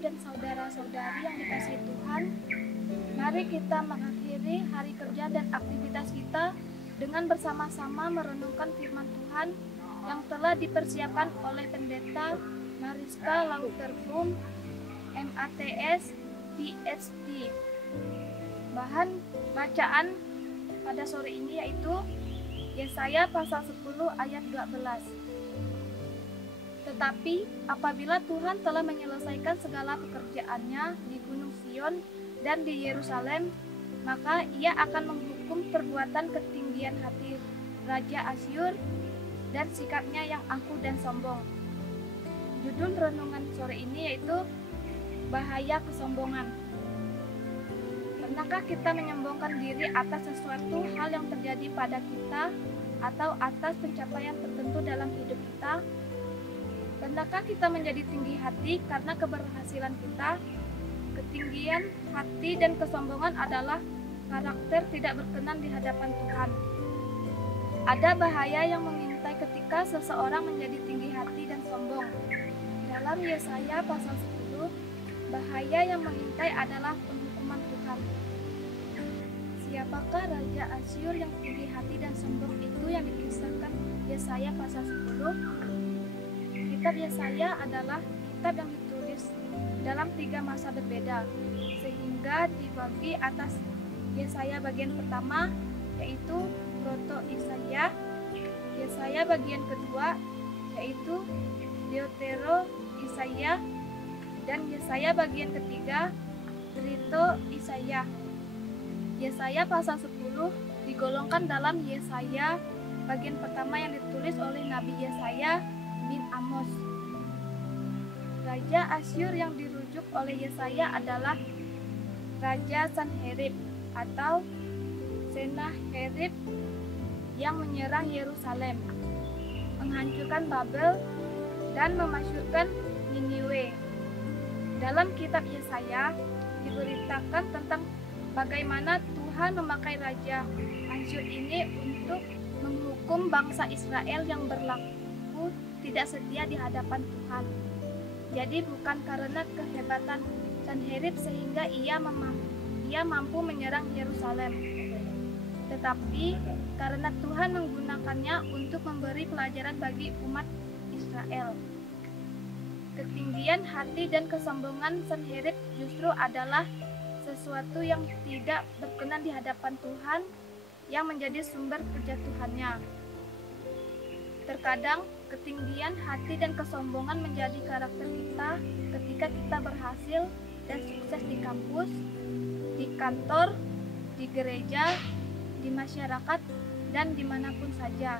dan saudara-saudari yang dikasihi Tuhan, mari kita mengakhiri hari kerja dan aktivitas kita dengan bersama-sama merenungkan firman Tuhan yang telah dipersiapkan oleh Pendeta Mariska Lauterbum, MATS, PhD. Bahan bacaan pada sore ini yaitu Yesaya pasal 10 ayat 12. Tetapi apabila Tuhan telah menyelesaikan segala pekerjaannya di Gunung Sion dan di Yerusalem, maka ia akan menghukum perbuatan ketinggian hati Raja Asyur dan sikapnya yang angkuh dan sombong. Judul renungan sore ini yaitu Bahaya Kesombongan. Pernahkah kita menyombongkan diri atas sesuatu hal yang terjadi pada kita atau atas pencapaian tertentu dalam hidup kita? Pernahkah kita menjadi tinggi hati karena keberhasilan kita? Ketinggian hati dan kesombongan adalah karakter tidak berkenan di hadapan Tuhan. Ada bahaya yang mengintai ketika seseorang menjadi tinggi hati dan sombong. Dalam Yesaya pasal 10, bahaya yang mengintai adalah penghukuman Tuhan. Siapakah Raja Asyur yang tinggi hati dan sombong itu yang dikisahkan Yesaya pasal 10? Kitab Yesaya adalah kitab yang ditulis dalam 3 masa berbeda, sehingga dibagi atas Yesaya bagian pertama yaitu Proto Yesaya, Yesaya bagian kedua yaitu Deutero Yesaya, dan Yesaya bagian ketiga Trito Yesaya. Yesaya pasal 10 digolongkan dalam Yesaya bagian pertama yang ditulis oleh Nabi Yesaya bin Amos. Raja Asyur yang dirujuk oleh Yesaya adalah Raja Sanherib atau Sennacherib yang menyerang Yerusalem, menghancurkan Babel, dan memasyurkan Niniwe. Dalam kitab Yesaya diberitakan tentang bagaimana Tuhan memakai Raja Asyur ini untuk menghukum bangsa Israel yang berlaku tidak setia di hadapan Tuhan. Jadi bukan karena kehebatan Sanherib sehingga ia mampu menyerang Yerusalem, tetapi karena Tuhan menggunakannya untuk memberi pelajaran bagi umat Israel. Ketinggian hati dan kesombongan Sanherib justru adalah sesuatu yang tidak berkenan di hadapan Tuhan yang menjadi sumber kejatuhannya. Terkadang ketinggian hati dan kesombongan menjadi karakter kita ketika kita berhasil dan sukses di kampus, di kantor, di gereja, di masyarakat, dan dimanapun saja.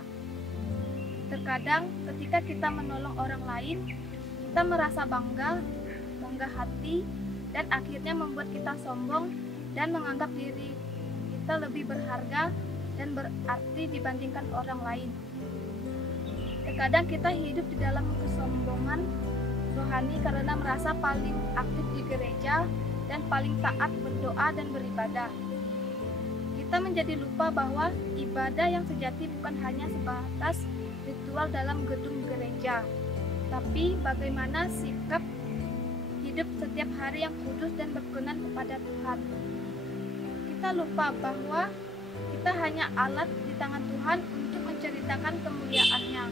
Terkadang ketika kita menolong orang lain, kita merasa bangga hati, dan akhirnya membuat kita sombong dan menganggap diri kita lebih berharga dan berarti dibandingkan orang lain. Terkadang kita hidup di dalam kesombongan rohani karena merasa paling aktif di gereja dan paling taat berdoa dan beribadah. Kita menjadi lupa bahwa ibadah yang sejati bukan hanya sebatas ritual dalam gedung gereja, tapi bagaimana sikap hidup setiap hari yang kudus dan berkenan kepada Tuhan. Kita lupa bahwa kita hanya alat di tangan Tuhan untuk menceritakan kemuliaan-Nya.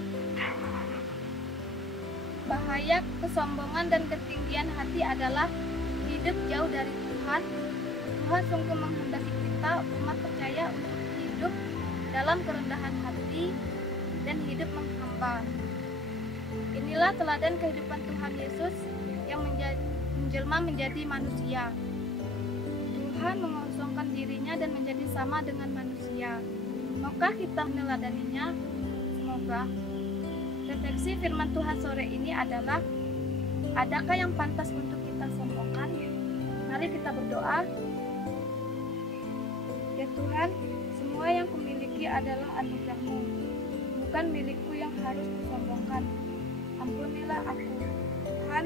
Bahaya kesombongan dan ketinggian hati adalah hidup jauh dari Tuhan. Tuhan sungguh menghendaki kita umat percaya untuk hidup dalam kerendahan hati dan hidup menghamba. Inilah teladan kehidupan Tuhan Yesus yang menjelma menjadi manusia. Tuhan mengosongkan dirinya dan menjadi sama dengan manusia. Maukah kita meneladaninya? Semoga. Refleksi firman Tuhan sore ini adalah, adakah yang pantas untuk kita sombongkan? Mari kita berdoa. Ya Tuhan, semua yang kumiliki adalah anugerah-Mu, bukan milikku yang harus kusombongkan. Ampunilah aku, Tuhan.